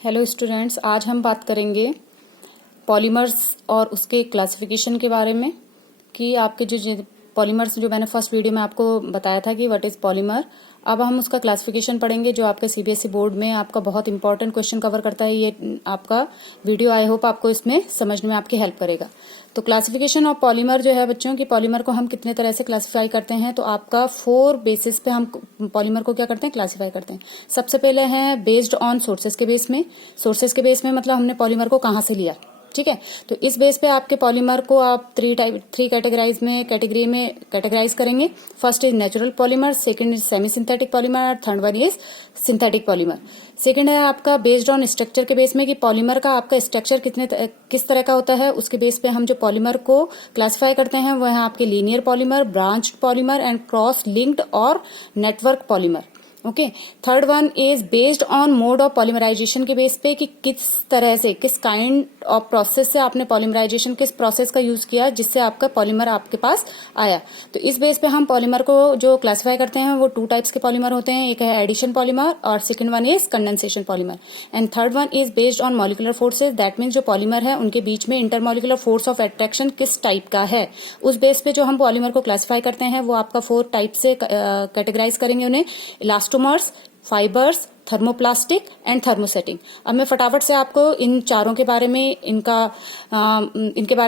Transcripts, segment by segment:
Hello students, आज हम बात करेंगे पॉलीमर्स और उसके क्लासिफिकेशन के बारे में कि आपके जो पॉलीमर्स जो मैंने फर्स्ट वीडियो में आपको बताया था कि व्हाट इज पॉलीमर। अब हम उसका क्लासिफिकेशन पढ़ेंगे जो आपके सीबीएसई बोर्ड में आपका बहुत इंपॉर्टेंट क्वेश्चन कवर करता है। ये आपका वीडियो आई होप आपको इसमें समझने में आपकी हेल्प करेगा। तो क्लासिफिकेशन ऑफ पॉलीमर जो है बच्चों की, पॉलीमर को हम कितने तरह से क्लासिफाई करते हैं, तो आपका 4 बेसिस पे हम पॉलीमर को क्या करते हैं, क्लासिफाई करते हैं। सबसे पहले है बेस्ड ऑन सोर्सेज के बेस में। सोर्सेज के बेस में मतलब हमने पॉलीमर को कहाँ से लिया, ठीक है। तो इस बेस पे आपके पॉलीमर को आप थ्री कैटेगरी में कैटेगराइज करेंगे। First is natural polymer, second is semi synthetic polymer, third one is synthetic polymer. Second है आपका बेस्ड ऑन स्ट्रक्चर के बेस में कि पॉलीमर का आपका स्ट्रक्चर किस तरह का होता है, उसके बेस पे हम जो पॉलीमर को क्लासिफाई करते हैं वह है आपके linear polymer, branched polymer and cross linked और network polymer. Okay. Third one is based on mode of polymerisation के बेस पे कि किस तरह से, किस काइंड ऑफ प्रोसेस से आपने पॉलीमराइजेशन, किस प्रोसेस का यूज किया जिससे आपका पॉलीमर आपके पास आया। तो इस बेस पे हम पॉलीमर को जो क्लासिफाई करते हैं वो 2 टाइप्स के पॉलीमर होते हैं। एक है एडिशन पॉलीमर और second one is condensation polymer and third one is based on molecular forces. That means जो पॉलीमर है उनके बीच में इंटरमॉलिक्यूलर फोर्स ऑफ अट्रैक्शन किस टाइप का है, उस बेस पे जो हम पॉलीमर को क्लासिफाई करते हैं वो आपका 4 टाइप से कैटेगराइज करेंगे उन्हें। Elastomers, fibres, thermoplastic and thermosetting. अब मैं फटाफट से आपको इन चारों के बारे में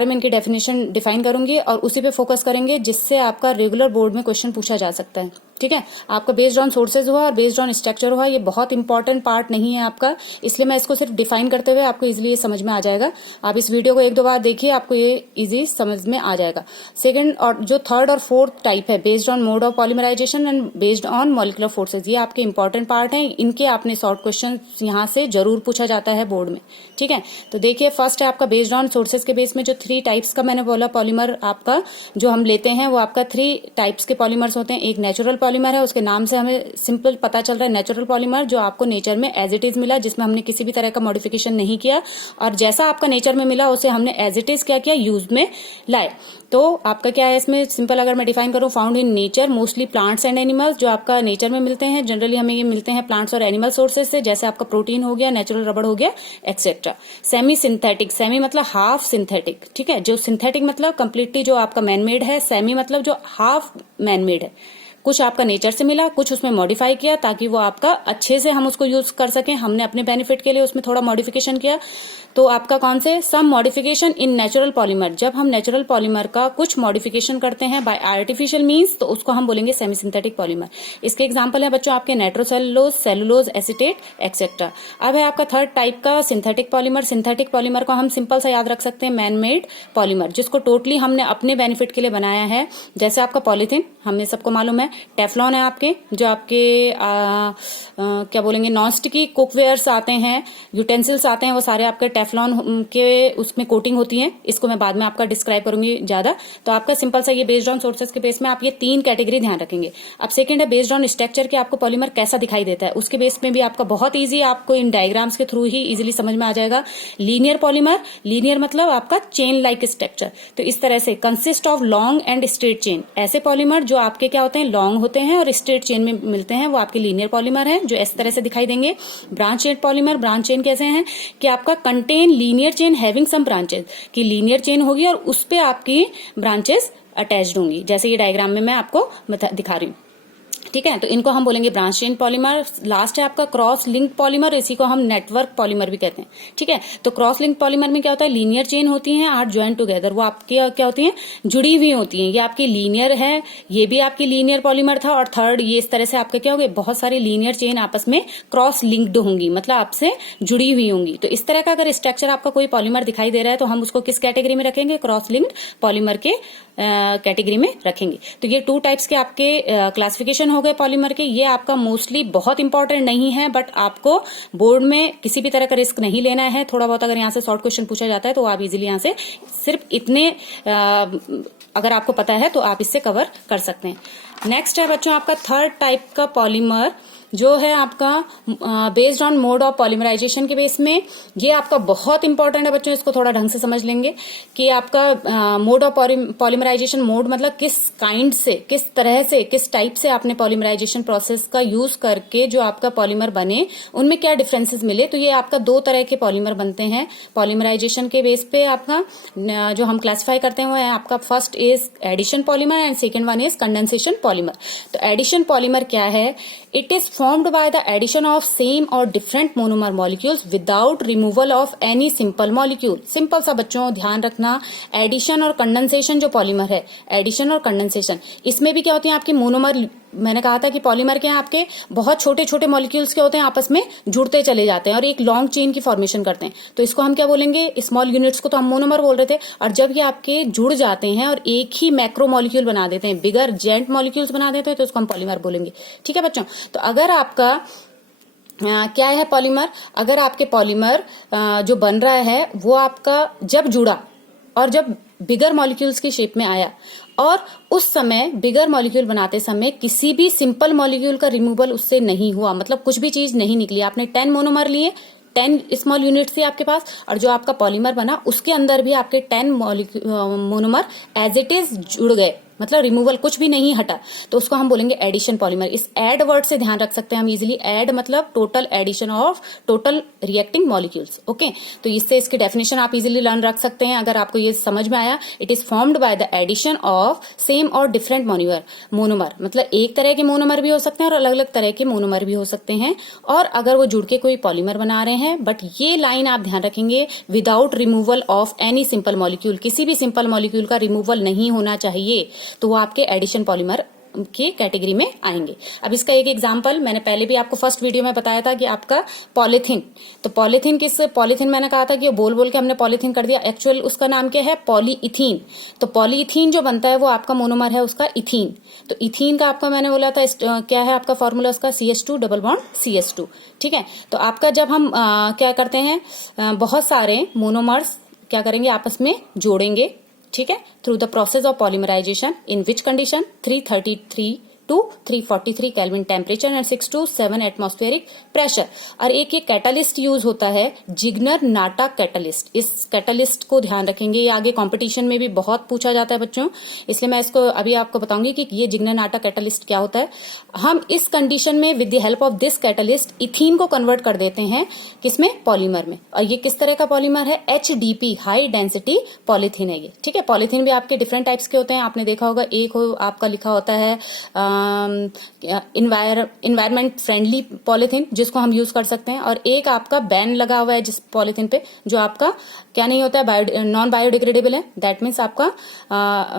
इनकी डेफिनेशन डिफाइन करूंगी और उसी पे फोकस करेंगे जिससे आपका रेगुलर बोर्ड में क्वेश्चन पूछा जा सकता है, ठीक है। आपका बेस्ड ऑन सोर्सेज हुआ और बेस्ड ऑन स्ट्रक्चर हुआ, ये बहुत इंपॉर्टेंट पार्ट नहीं है आपका, इसलिए मैं इसको सिर्फ डिफाइन करते हुए आपको इजिली समझ में आ जाएगा। आप इस वीडियो को 1-2 बार देखिए, आपको ये इजी समझ में आ जाएगा। सेकंड और जो थर्ड और फोर्थ टाइप है based on mode of polymerisation and based on molecular forces, ये आपके इंपॉर्टेंट पार्ट है। इनके आपने शॉर्ट क्वेश्चन यहाँ से जरूर पूछा जाता है बोर्ड में, ठीक है। तो देखिए फर्स्ट है आपका बेस्ड ऑन सोर्सेज के बेस में जो 3 टाइप्स का मैंने बोला पॉलीमर आपका जो हम लेते हैं वो आपका 3 टाइप्स के पॉलीमर्स होते हैं। एक नेचुरल पॉलीमर है, उसके नाम से हमें सिंपल पता चल रहा है नेचुरल पॉलीमर, जो आपको नेचर में एज इट इज मिला, जिसमें हमने किसी भी तरह का मॉडिफिकेशन नहीं किया और जैसा आपका नेचर में मिला उसे हमने एज इट इज क्या किया, यूज में लाए। तो आपका क्या है इसमें सिंपल अगर मैं डिफाइन करूं, found in nature mostly plants and animals, जो आपका नेचर में मिलते हैं। जनरली हमें ये मिलते हैं प्लांट्स और एनिमल सोर्सेज से, जैसे आपका प्रोटीन हो गया, नेचुरल रबड़ हो गया, एक्सेट्रा। सेमी सिंथेटिक, सेमी मतलब हाफ सिंथेटिक, ठीक है। जो सिंथेटिक मतलब कंप्लीटली जो आपका मैनमेड है, सेमी मतलब जो हाफ मैनमेड है, कुछ आपका नेचर से मिला, कुछ उसमें मॉडिफाई किया ताकि वो आपका अच्छे से हम उसको यूज कर सकें, हमने अपने बेनिफिट के लिए उसमें थोड़ा मॉडिफिकेशन किया। तो आपका कौन से, सम मॉडिफिकेशन इन नेचुरल पॉलीमर, जब हम नेचुरल पॉलीमर का कुछ मॉडिफिकेशन करते हैं बाय आर्टिफिशियल मीन्स तो उसको हम बोलेंगे सेमी सिंथेटिक पॉलीमर। इसके एग्जांपल है बच्चों आपके नाइट्रोसेलुलोज, सेलुलोज, एसीटेट, एक्सेट्रा। अब है आपका थर्ड टाइप का सिंथेटिक पॉलीमर। सिंथेटिक पॉलीमर को हम सिंपल सा याद रख सकते हैं मैन मेड पॉलीमर, जिसको टोटली हमने अपने बेनिफिट के लिए बनाया है। जैसे आपका पॉलीथीन हमें सबको मालूम है, टेफ्लॉन है आपके, जो आपके क्या बोलेंगे नॉन स्टिकी कुकवेयर्स आते हैं, यूटेंसिल्स आते हैं, वो सारे आपके टेफ्लॉन के उसमें कोटिंग होती है। इसको मैं बाद में आपका डिस्क्राइब करूंगी ज्यादा। तो आपका सिंपल सा ये बेस्ड ऑन सोर्सेज के बेस में आप ये 3 कैटेगरी ध्यान रखेंगे। अब सेकंड है बेस्ड ऑन स्ट्रक्चर के आपको पॉलीमर कैसा दिखाई देता है, उसके बेस में भी आपका बहुत ईजी, आपको इन डायग्राम्स के थ्रू ही इजिली समझ में आ जाएगा। लीनियर पॉलीमर, लीनियर मतलब आपका चेन लाइक स्ट्रक्चर, तो इस तरह से consist of long and straight chain. ऐसे पॉलीमर जो आपके क्या होते हैं, लॉन्ग होते हैं और स्ट्रेट चेन में मिलते हैं, वो आपके लीनियर पॉलीमर है, जो इस तरह से दिखाई देंगे। Branch chain polymer, branch chain कैसे हैं कि आपका content linear chain having some branches, की लीनियर चेन होगी और उस पे आपकी ब्रांचेस अटैच्ड होंगी, जैसे ये डायग्राम में मैं आपको दिखा रही हूँ, ठीक है। तो इनको हम बोलेंगे ब्रांच चेन पॉलीमर। लास्ट है आपका क्रॉस लिंक पॉलीमर, इसी को हम नेटवर्क पॉलीमर भी कहते हैं, ठीक है। तो क्रॉस लिंक पॉलीमर में क्या होता है, लीनियर चेन होती हैं आर ज्वाइन टुगेदर, वो आपकी क्या होती हैं, जुड़ी हुई होती हैं। ये आपकी लीनियर है, ये भी आपकी लीनियर पॉलीमर था। और थर्ड ये इस तरह से आपके क्या होंगे, बहुत सारी लीनियर चेन आपस में क्रॉस लिंक्ड होंगी, मतलब आपसे जुड़ी हुई होंगी। तो इस तरह का अगर स्ट्रक्चर आपका कोई पॉलीमर दिखाई दे रहा है तो हम उसको किस कैटेगरी में रखेंगे, क्रॉस लिंक्ड पॉलीमर के कैटेगरी में रखेंगे। तो ये 2 टाइप्स के आपके क्लासिफिकेशन हो गए पॉलीमर के। ये आपका मोस्टली बहुत इंपॉर्टेंट नहीं है, बट आपको बोर्ड में किसी भी तरह का रिस्क नहीं लेना है। थोड़ा बहुत अगर यहाँ से शॉर्ट क्वेश्चन पूछा जाता है तो आप इजीली यहाँ से सिर्फ इतने अगर आपको पता है तो आप इससे कवर कर सकते हैं। नेक्स्ट है बच्चों आपका थर्ड टाइप का पॉलीमर जो है आपका based on mode of polymerisation के बेस में, ये आपका बहुत इंपॉर्टेंट है बच्चों, इसको थोड़ा ढंग से समझ लेंगे कि आपका मोड ऑफ पॉलीमराइजेशन, मोड मतलब किस काइंड से, किस तरह से, किस टाइप से आपने पॉलीमराइजेशन प्रोसेस का यूज करके जो आपका पॉलीमर बने, उनमें क्या डिफरेंसेस मिले। तो ये आपका दो तरह के पॉलीमर बनते हैं पॉलीमराइजेशन के बेस पे। आपका जो हम क्लासिफाई करते हैं वो है आपका first is addition polymer and second one is condensation polymer. तो एडिशन पॉलीमर क्या है? It is formed by the addition of same और different monomer molecules without removal of any simple molecule. Simple सा बच्चों ध्यान रखना, एडिशन और condensation जो पॉलीमर है, एडिशन और कंडेंसेशन, इसमें भी क्या होती है आपकी मोनोमर, मैंने कहा था कि पॉलीमर के आपके बहुत छोटे छोटे मॉलिक्यूल्स के होते हैं, आपस में जुड़ते चले जाते हैं और एक लॉन्ग चेन की फॉर्मेशन करते हैं। तो इसको हम क्या बोलेंगे? स्मॉल यूनिट्स को तो हम मोनोमर बोल रहे थे, और जब ये आपके जुड़ जाते हैं और एक ही मैक्रो मॉलिक्यूल बना देते हैं, बिगर जेंट मॉलिक्यूल्स बना देते हैं, तो इसको हम पॉलीमर बोलेंगे। ठीक है बच्चों? तो अगर आपका क्या है पॉलीमर, अगर आपके पॉलीमर जो बन रहा है वो आपका जब जुड़ा और जब बिगर मॉलिक्यूल्स की शेप में आया, और उस समय बिगर मॉलिक्यूल बनाते समय किसी भी सिंपल मॉलिक्यूल का रिमूवल उससे नहीं हुआ, मतलब कुछ भी चीज नहीं निकली, आपने 10 मोनोमर लिए, 10 स्मॉल यूनिट्स थी आपके पास, और जो आपका पॉलीमर बना उसके अंदर भी आपके 10 मोनोमर एज इट इज जुड़ गए, मतलब रिमूवल कुछ भी नहीं हटा, तो उसको हम बोलेंगे एडिशन पॉलीमर। इस एड वर्ड से ध्यान रख सकते हैं हम इजीली, एड मतलब total addition of total reacting molecules. Okay, तो इससे इसकी डेफिनेशन आप इजीली लर्न रख सकते हैं अगर आपको ये समझ में आया। It is formed by the addition of same और डिफरेंट मोनोमर, मतलब एक तरह के मोनोमर भी हो सकते हैं और अलग अलग तरह के मोनोमर भी हो सकते हैं, और अगर वो जुड़ के कोई पॉलीमर बना रहे हैं, बट ये लाइन आप ध्यान रखेंगे, without removal of any simple molecule, किसी भी सिंपल मॉलिक्यूल का रिमूवल नहीं होना चाहिए, तो वो आपके एडिशन पॉलीमर की कैटेगरी में आएंगे। अब इसका एक एग्जांपल मैंने पहले भी आपको फर्स्ट वीडियो में बताया था कि आपका पॉलीथीन, तो पॉलीथीन मैंने कहा था कि बोल बोल के हमने पॉलीथीन कर दिया, एक्चुअल उसका नाम क्या है? पॉलीइथीन। तो पॉलीइथीन जो बनता है वो आपका मोनोमर है उसका इथीन। तो इथीन का आपका मैंने बोला था क्या है आपका फॉर्मूला उसका? CH2 double bond CH2। ठीक है, तो आपका जब हम क्या करते हैं, बहुत सारे मोनोमर्स क्या करेंगे, आपस में जोड़ेंगे, ठीक है, through the process of polymerisation, in which condition 333 to 343 kelvin temperature and 6 to 7 atmospheric pressure. और एक ये कैटालिस्ट यूज होता है, जिग्नर नाटा कैटालिस्ट। इस कैटालिस्ट को ध्यान रखेंगे, ये आगे कंपटीशन में भी बहुत पूछा जाता है बच्चों, इसलिए मैं इसको अभी आपको बताऊंगी कि ये जिग्नर नाटा कैटालिस्ट क्या होता है। हम इस कंडीशन में with the help of this catalyst ethene को कन्वर्ट कर देते हैं किसमें? पॉलीमर में। और ये किस तरह का पॉलीमर है? HDP, हाई डेंसिटी पॉलीथीन है ये। ठीक है, पॉलीथीन भी आपके डिफरेंट टाइप्स के होते हैं, आपने देखा होगा, एक आपका लिखा होता है इन्वायरमेंट फ्रेंडली पॉलीथीन जिसको हम यूज कर सकते हैं, और एक आपका बैन लगा हुआ है जिस पॉलीथीन पे जो आपका क्या नहीं होता है, नॉन बायोडिग्रेडेबल है, दैट मीन्स आपका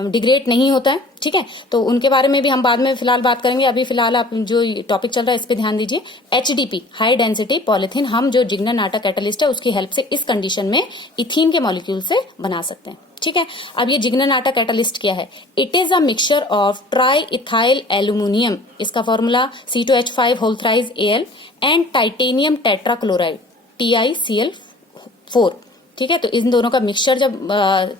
डिग्रेड नहीं होता है। ठीक है, तो उनके बारे में भी हम बाद में फिलहाल बात करेंगे, अभी फिलहाल आप जो टॉपिक चल रहा है इस पे ध्यान दीजिए। HDP, हाई डेंसिटी पॉलीथीन, हम जो जिग्नर नाटा कैटालिस्ट है उसकी हेल्प से इस कंडीशन में इथीन के मॉलिक्यूल से बना सकते हैं। ठीक है, अब ये जिग्नर नाटा कैटालिस्ट क्या है? It is a mixture of triethyl aluminium, इसका formula C2H5 whole thrice Al and titanium tetrachloride TiCl4। ठीक है, तो इन दोनों का मिक्सचर जब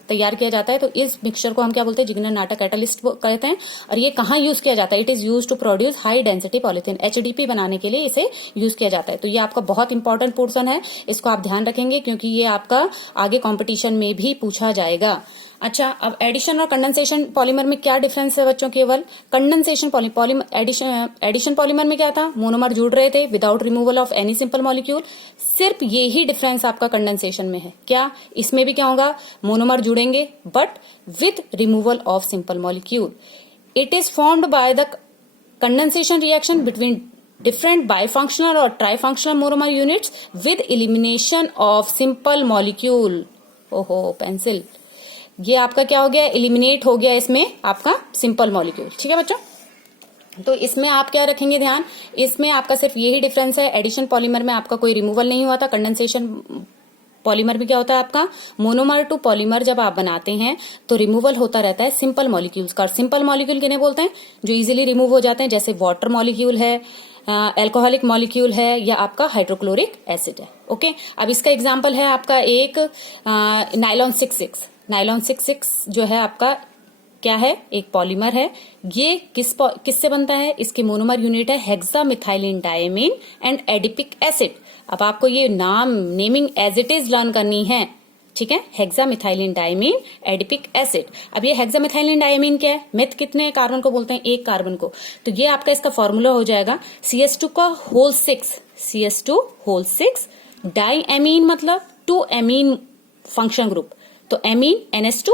तैयार किया जाता है तो इस मिक्सचर को हम क्या बोलते हैं? जिग्नर नाटा कैटालिस्ट कहते हैं। और ये कहाँ यूज किया जाता है? It is use to produce high density polythene, HDP बनाने के लिए इसे यूज किया जाता है। तो ये आपका बहुत इंपॉर्टेंट पोर्शन है, इसको आप ध्यान रखेंगे क्योंकि ये आपका आगे कॉम्पिटिशन में भी पूछा जाएगा। अच्छा, अब एडिशन और कंडेंसेशन पॉलीमर में क्या डिफरेंस है बच्चों? केवल कंडेंसेशन एडिशन पॉलीमर में क्या था? मोनोमर जुड़ रहे थे without removal of any simple molecule. सिर्फ ये ही डिफरेंस आपका कंडेंसेशन में है। क्या इसमें भी क्या होगा? मोनोमर जुड़ेंगे but with removal of simple molecule. It is formed by the condensation reaction between different bifunctional और trifunctional monomer units with elimination of simple molecule। ओहो पेंसिल, ये आपका क्या हो गया? एलिमिनेट हो गया इसमें आपका सिंपल मॉलिक्यूल। ठीक है बच्चों, तो इसमें आप क्या रखेंगे ध्यान? इसमें आपका सिर्फ यही डिफरेंस है, एडिशन पॉलीमर में आपका कोई रिमूवल नहीं हुआ था। कंडेंसेशन पॉलीमर में क्या होता है आपका? मोनोमर टू पॉलीमर जब आप बनाते हैं तो रिमूवल होता रहता है सिंपल मॉलिक्यूल्स का। सिंपल मॉलिक्यूल किन्हें बोलते हैं? जो इजीली रिमूव हो जाते हैं, जैसे वाटर मॉलिक्यूल है, एल्कोहलिक मॉलिक्यूल है, या आपका हाइड्रोक्लोरिक एसिड है। ओके, अब इसका एग्जांपल है आपका एक नायलॉन 66 जो है आपका क्या है, एक पॉलीमर है। ये किससे बनता है, इसके मोनोमर यूनिट है hexamethylene diamine and adipic acid. अब आपको ये naming as it is learn करनी है, ठीक है। Hexamethylene diamine adipic acid. अब ये हेक्सामिथाइलिन डायमीन क्या है, मेथ कितने कार्बन को बोलते हैं, एक कार्बन को। तो ये आपका इसका फॉर्मूला हो जाएगा CH2 का होल 6, CH2 होल 6 डाईएमीन, मतलब 2 एमीन फंक्शन ग्रुप। तो एमीन NH2,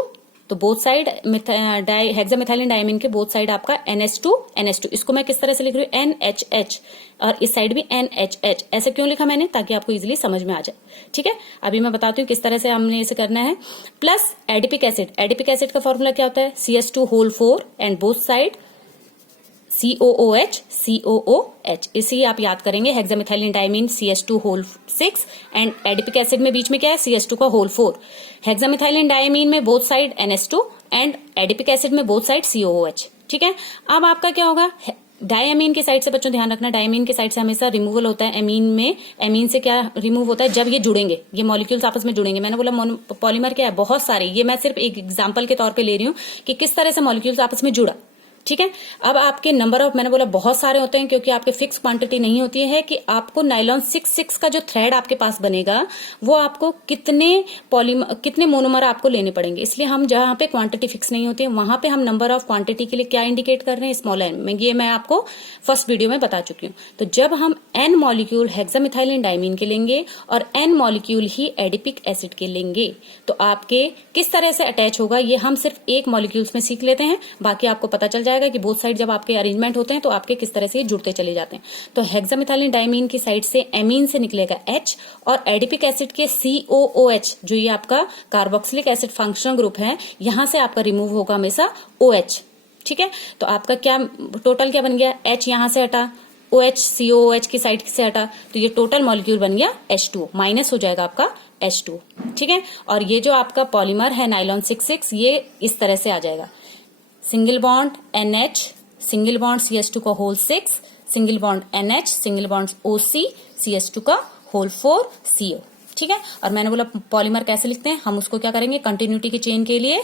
तो बोथ साइड हेक्सामिथाइलिन डायमीन के बोथ साइड आपका NH2 इसको मैं किस तरह से लिख रही हूँ, NHH, और इस साइड भी NHH। ऐसे क्यों लिखा मैंने, ताकि आपको इजीली समझ में आ जाए, ठीक है। अभी मैं बताती हूँ किस तरह से हमने इसे करना है। Plus adipic acid, adipic acid का फॉर्मूला क्या होता है, CH2 whole 4 and both side COOH। इसी आप याद करेंगे, hexamethylene diamine CH2 whole 6 and adipic acid में बीच में क्या है, CH2 का होल 4। हेक्सामिथाइलिन डायमीन में both side NH2 and adipic acid में बोथ साइड COOH, ठीक है। अब आपका क्या होगा, डायमीन की साइड से बच्चों ध्यान रखना, डायमीन की साइड से हमेशा रिमूवल होता है एमीन में। एमीन से क्या रिमूव होता है, जब ये जुड़ेंगे, ये मॉलिक्यूल्स आपस में जुड़ेंगे। मैंने बोला पॉलीमर क्या है, बहुत सारे, ये मैं सिर्फ एक एग्जांपल के तौर पे ले रही हूँ कि किस तरह से मॉलिक्यूल्स आपस में जुड़ा, ठीक है। अब आपके नंबर ऑफ, मैंने बोला बहुत सारे होते हैं, क्योंकि आपके फिक्स क्वांटिटी नहीं होती है कि आपको नायलॉन 6 का जो थ्रेड आपके पास बनेगा वो आपको कितने मोनोमर आपको लेने पड़ेंगे। इसलिए हम जहां पे क्वांटिटी फिक्स नहीं होती है वहां पे हम नंबर ऑफ क्वांटिटी के लिए क्या इंडिकेट कर रहे हैं, स्मॉल एन में। ये मैं आपको फर्स्ट वीडियो में बता चुकी हूँ। तो जब हम n मॉलिक्यूल हेक्सामिथाइलिन डायमीन के लेंगे और n मॉलिक्यूल ही एडिपिक एसिड के लेंगे, तो आपके किस तरह से अटैच होगा ये हम सिर्फ एक मॉलिक्यूल्स में सीख लेते हैं, बाकी आपको पता चल जाएगा कि बोथ साइड जब आपके अरेंजमेंट होते हैं तो आपके किस तरह से जुड़ते चले जाते हैं। तो हेक्सामिथाइलिन डायमीन की साइड से एमीन से निकलेगा H, और एडिपिक एसिड के COOH, जो ये आपका कार्बोक्सिलिक एसिड फंक्शनल ग्रुप है, यहां से आपका रिमूव होगा हमेशा OH, ठीक है। तो आपका क्या टोटल क्या बन गया, H यहां से हटा, OH COOH की साइड से हटा, तो ये टोटल मॉलिक्यूल बन गया H2, माइनस हो जाएगा आपका H2, ठीक है। और ये जो आपका पॉलीमर है नायलॉन 6 ये इस तरह से आ जाएगा, single bond NH, single bond CH2 का whole 6, single bond NH, single bond OC, CH2 का होल 4 CO, ठीक है। और मैंने बोला पॉलीमर कैसे लिखते हैं, हम उसको क्या करेंगे, कंटिन्यूटी की चेन के लिए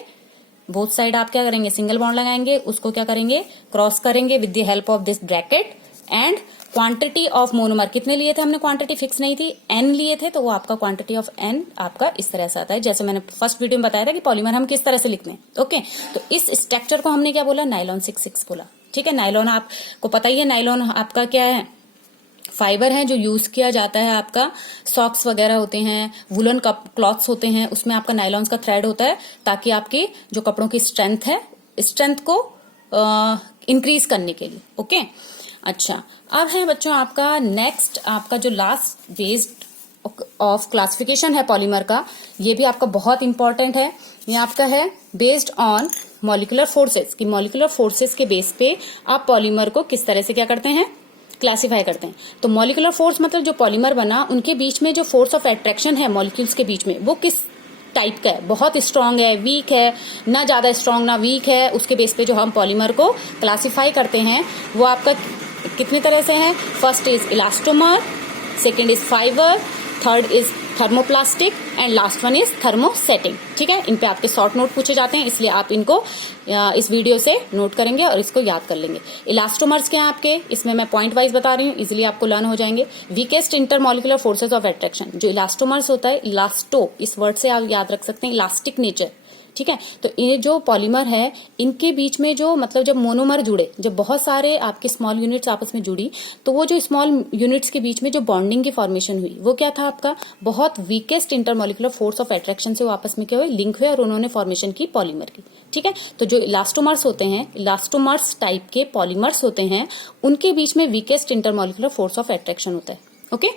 बोथ साइड आप क्या करेंगे, सिंगल बॉन्ड लगाएंगे, उसको क्या करेंगे, क्रॉस करेंगे with the help of this bracket, and quantity of monomer कितने लिए थे हमने, क्वांटिटी फिक्स नहीं थी, n लिए थे, तो वो आपका क्वांटिटी ऑफ n आपका इस तरह से आता है, जैसे मैंने फर्स्ट वीडियो में बताया था कि पॉलीमर हम किस तरह से लिखते हैं, ओके। तो इस स्ट्रक्चर को हमने क्या बोला, नायलॉन 6 बोला, ठीक है। नायलॉन आपको पता ही है, नायलॉन आपका क्या है, फाइबर है जो यूज किया जाता है, आपका सॉक्स वगैरह होते हैं, वुलन क्लॉथ्स होते हैं, उसमें आपका नायलॉन्स का थ्रेड होता है, ताकि आपके जो कपड़ों की स्ट्रेंथ है, स्ट्रेंथ को इंक्रीज करने के लिए, ओके। अच्छा, अब है बच्चों आपका नेक्स्ट, आपका जो लास्ट बेस्ड ऑफ क्लासिफिकेशन है पॉलीमर का, ये भी आपका बहुत इंपॉर्टेंट है। ये आपका है बेस्ड ऑन मॉलिक्यूलर फोर्सेस, कि मॉलिक्यूलर फोर्सेस के बेस पे आप पॉलीमर को किस तरह से क्या करते हैं, क्लासिफाई करते हैं। तो मॉलिक्यूलर फोर्स मतलब जो पॉलीमर बना उनके बीच में जो फोर्स ऑफ अट्रैक्शन है मॉलिक्यूल्स के बीच में, वो किस टाइप का है, बहुत स्ट्रांग है, वीक है, ना ज्यादा स्ट्रांग ना वीक है, उसके बेस पे जो हम पॉलीमर को क्लासिफाई करते हैं वो आपका कितनी तरह से है। First is elastomer, second is fibre, third is thermoplastic and last one is thermosetting, ठीक है। इन पे आपके शॉर्ट नोट पूछे जाते हैं, इसलिए आप इनको इस वीडियो से नोट करेंगे और इसको याद कर लेंगे। इलास्टोमर्स क्या है आपके, इसमें मैं पॉइंट वाइज बता रही हूँ, इजिली आपको लर्न हो जाएंगे। Weakest intermolecular forces of attraction, जो इलास्टोमर्स होता है, इलास्टो इस वर्ड से आप याद रख सकते हैं, इलास्टिक नेचर, ठीक है। तो ये जो पॉलीमर है इनके बीच में जो मतलब जब मोनोमर जुड़े, जब बहुत सारे आपके स्मॉल यूनिट्स आपस में जुड़ी, तो वो जो स्मॉल यूनिट्स के बीच में जो बॉन्डिंग की फॉर्मेशन हुई वो क्या था आपका, बहुत weakest intermolecular force of attraction से वो आपस में क्या हुए, लिंक हुए और उन्होंने फॉर्मेशन की पॉलीमर की, ठीक है। तो जो इलास्टोमर्स होते हैं, इलास्टोमर्स टाइप के पॉलीमर्स होते हैं, उनके बीच में weakest intermolecular force of attraction होता है, okay.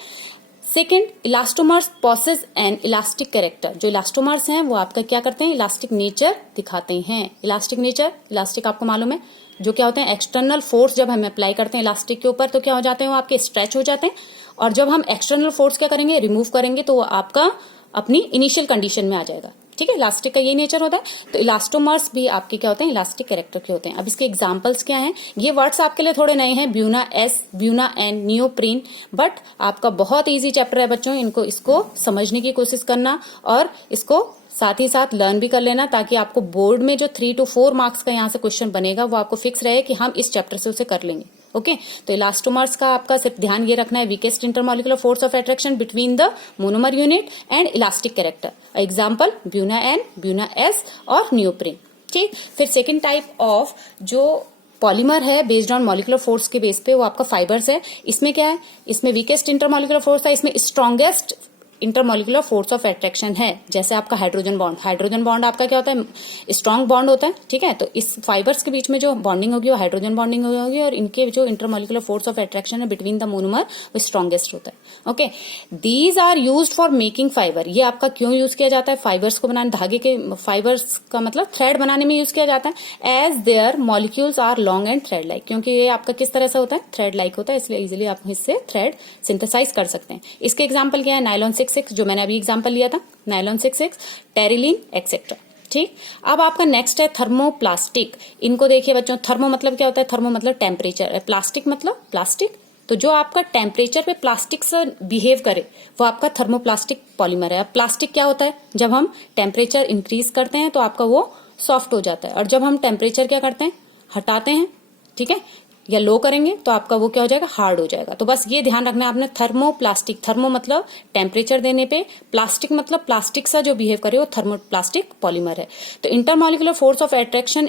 Second, elastomers possesses N elastic character, जो इलास्टोमर्स हैं वो आपका क्या करते हैं, इलास्टिक नेचर दिखाते हैं। इलास्टिक नेचर, इलास्टिक आपको मालूम है जो क्या होते हैं, एक्सटर्नल फोर्स जब हम अप्लाई करते हैं इलास्टिक के ऊपर तो क्या हो जाते हैं, वो आपके स्ट्रेच हो जाते हैं, और जब हम एक्सटर्नल फोर्स क्या करेंगे, रिमूव करेंगे, तो वो आपका अपनी इनिशियल कंडीशन में आ जाएगा, ठीक है, इलास्टिक का यही नेचर होता है। तो इलास्टोमर्स भी आपके क्या होते हैं, इलास्टिक कैरेक्टर के होते हैं। अब इसके एग्जांपल्स क्या हैं, ये वर्ड्स आपके लिए थोड़े नए हैं, buna S, buna N, neoprene, but आपका बहुत इजी चैप्टर है बच्चों, इसको समझने की कोशिश करना और इसको साथ ही साथ लर्न भी कर लेना, ताकि आपको बोर्ड में जो 3 to 4 मार्क्स का यहाँ से क्वेश्चन बनेगा वो आपको फिक्स रहे कि हम इस चैप्टर से उसे कर लेंगे। ओके, तो इलास्टोमर्स का आपका सिर्फ ध्यान ये रखना है, weakest intermolecular force of attraction between the monomer unit and elastic character. Example buna N, buna S और नियोप्रीन। ठीक, फिर सेकेंड टाइप ऑफ जो पॉलीमर है बेस्ड ऑन मॉलिक्यूलर फोर्स के बेस पे, वो आपका फाइबर्स है। इसमें क्या है, इसमें वीकेस्ट इंटरमॉलिक्यूलर फोर्स है, इसमें strongest intermolecular force of attraction है। जैसे आपका हाइड्रोजन बॉन्ड आपका क्या होता है, स्ट्रॉन्ग बॉन्ड होता है। ठीक है, तो इस फाइबर्स के बीच में जो बॉन्डिंग होगी वो हाइड्रोजन बॉन्डिंग होगी, और इनके जो इंटरमॉलिक्यूलर फोर्स ऑफ अट्रैक्शन है बिटवीन द मोनोमर वो स्ट्रॉन्गेस्ट होता है। Okay, these are used for making fibre. ये आपका क्यों यूज किया जाता है, फाइबर्स को बनाने, धागे के फाइबर्स का मतलब थ्रेड बनाने में यूज किया जाता है। As their molecules are long and thread like, क्योंकि ये आपका किस तरह से होता है, थ्रेड लाइक होता है, इसलिए इजिली आप इससे थ्रेड सिंथेसाइज कर सकते हैं। इसके एग्जाम्पल क्या है, नायलॉन 6 जो मैंने अभी एग्जांपल लिया था, नायलॉन 6 टेरिलीन एक्सेट्रा। ठीक, अब आपका नेक्स्ट है थर्मोप्लास्टिक। इनको देखिए बच्चों, थर्मो मतलब क्या होता है, थर्मो मतलब टेम्परेचर, प्लास्टिक मतलब प्लास्टिक। तो जो आपका टेम्परेचर पे प्लास्टिक से बिहेव करे वो आपका थर्मोप्लास्टिक पॉलीमर है। अब प्लास्टिक क्या होता है, जब हम टेम्परेचर इंक्रीज करते हैं तो आपका वो सॉफ्ट हो जाता है, और जब हम टेम्परेचर क्या करते हैं, हटाते हैं, ठीक है, या लो करेंगे तो आपका वो क्या हो जाएगा, हार्ड हो जाएगा। तो बस ये ध्यान रखना है आपने, थर्मोप्लास्टिक, थर्मो मतलब टेम्परेचर देने पे, प्लास्टिक मतलब प्लास्टिक सा जो बिहेव करे वो थर्मोप्लास्टिक पॉलीमर है। तो intermolecular force of attraction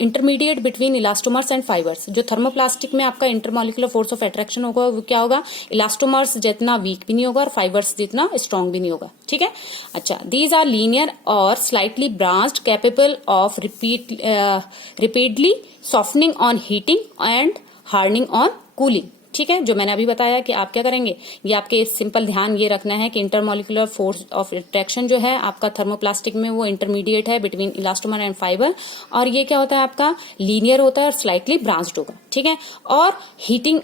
intermediate between elastomers and fibres. जो थर्मोप्लास्टिक में आपका इंटरमॉलिक्यूलर फोर्स ऑफ अट्रैक्शन होगा वो क्या होगा, इलास्टोमर्स जितना वीक भी नहीं होगा और फाइबर्स जितना स्ट्रॉन्ग भी नहीं होगा। ठीक है, अच्छा, दीज आर लीनियर और slightly branched, capable of repeatedly softening on heating and hardening on cooling. ठीक है, जो मैंने अभी बताया कि आप क्या करेंगे, ये आपके सिंपल ध्यान ये रखना है कि इंटरमॉलिक्यूलर फोर्स ऑफ अट्रैक्शन जो है आपका थर्मोप्लास्टिक में वो इंटरमीडिएट है बिटवीन इलास्टोमर एंड फाइबर, और ये क्या होता है आपका लीनियर होता है और स्लाइटली ब्रांच्ड होगा। ठीक है, और हीटिंग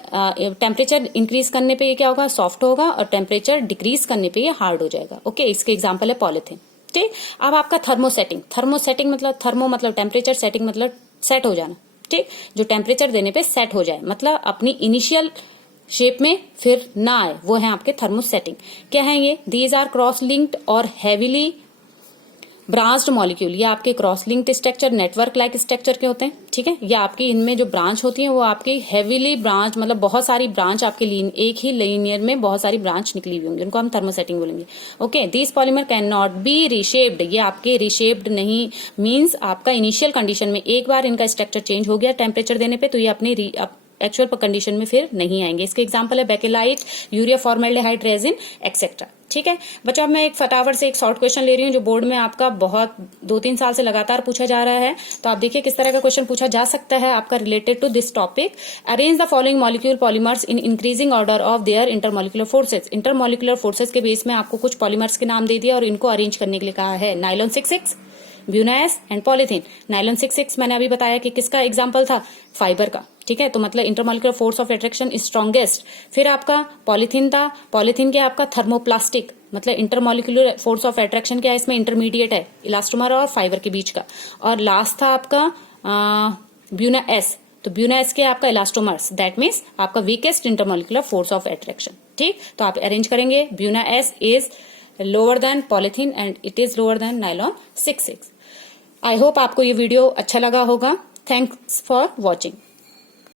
टेम्परेचर इंक्रीज करने पे ये क्या होगा, सॉफ्ट होगा, और टेम्परेचर डिक्रीज करने पे ये हार्ड हो जाएगा। ओके, इसके एग्जाम्पल है पॉलिथीन। ठीक, अब आपका थर्मोसेटिंग, थर्मोसेटिंग मतलब थर्मो मतलब टेम्परेचर, सेटिंग मतलब सेट हो जाना। ठीक, जो टेम्परेचर देने पे सेट हो जाए, मतलब अपनी इनिशियल शेप में फिर ना आए, वो है आपके थर्मोसेटिंग। क्या है ये, दीज आर क्रॉस लिंक्ड और हैवीली ब्रांच्ड मॉलिक्यूल। ये आपके cross linked structure, network like structure के होते हैं। ठीक है, ये आपकी इनमें जो ब्रांच होती है वो आपकी हैवीली ब्रांच, मतलब बहुत सारी ब्रांच आपके एक ही लीनियर में बहुत सारी ब्रांच निकली हुई होंगी, उनको हम थर्मोसेटिंग बोलेंगे। Okay, this polymer cannot be reshaped. ये आपके रिशेप्ड नहीं, मीन्स आपका इनिशियल कंडीशन में एक बार इनका स्ट्रक्चर चेंज हो गया टेम्परेचर देने पे, तो ये अपनी एक्चुअल कंडीशन में फिर नहीं आएंगे। इसके एग्जाम्पल है bakelite, urea formaldehyde resin etcetera. ठीक है बच्चों, अब मैं एक फटाफट से एक शॉर्ट क्वेश्चन ले रही हूँ जो बोर्ड में आपका बहुत 2-3 साल से लगातार पूछा जा रहा है। तो आप देखिए किस तरह का क्वेश्चन पूछा जा सकता है आपका related to this topic. Arrange the following molecule polymers in increasing order of their intermolecular forces. Intermolecular forces के बेस में आपको कुछ पॉलीमर्स के नाम दे दिया और इनको अरेंज करने के लिए कहा है। Nylon 6 Buena S and polythene. Nylon 6 मैंने अभी बताया कि किसका एग्जाम्पल था, फाइबर का। ठीक है, तो मतलब intermolecular force of attraction strongest. फिर आपका पॉलीथीन था, पॉलीथीन क्या आपका थर्मोप्लास्टिक, मतलब इंटरमॉलिक्यूलर फोर्स ऑफ अट्रैक्शन क्या है, इसमें इंटरमीडिएट है इलास्टोमर और फाइबर के बीच का। और लास्ट था आपका ब्यूना एस, तो ब्यूना एस के आपका इलास्टोमर्स, दैट मीन्स आपका weakest intermolecular force of attraction. ठीक, तो आप अरेंज करेंगे, Buena S is lower than polythene and it is lower than nylon 6। I hope आपको ये वीडियो अच्छा लगा होगा। Thanks for watching.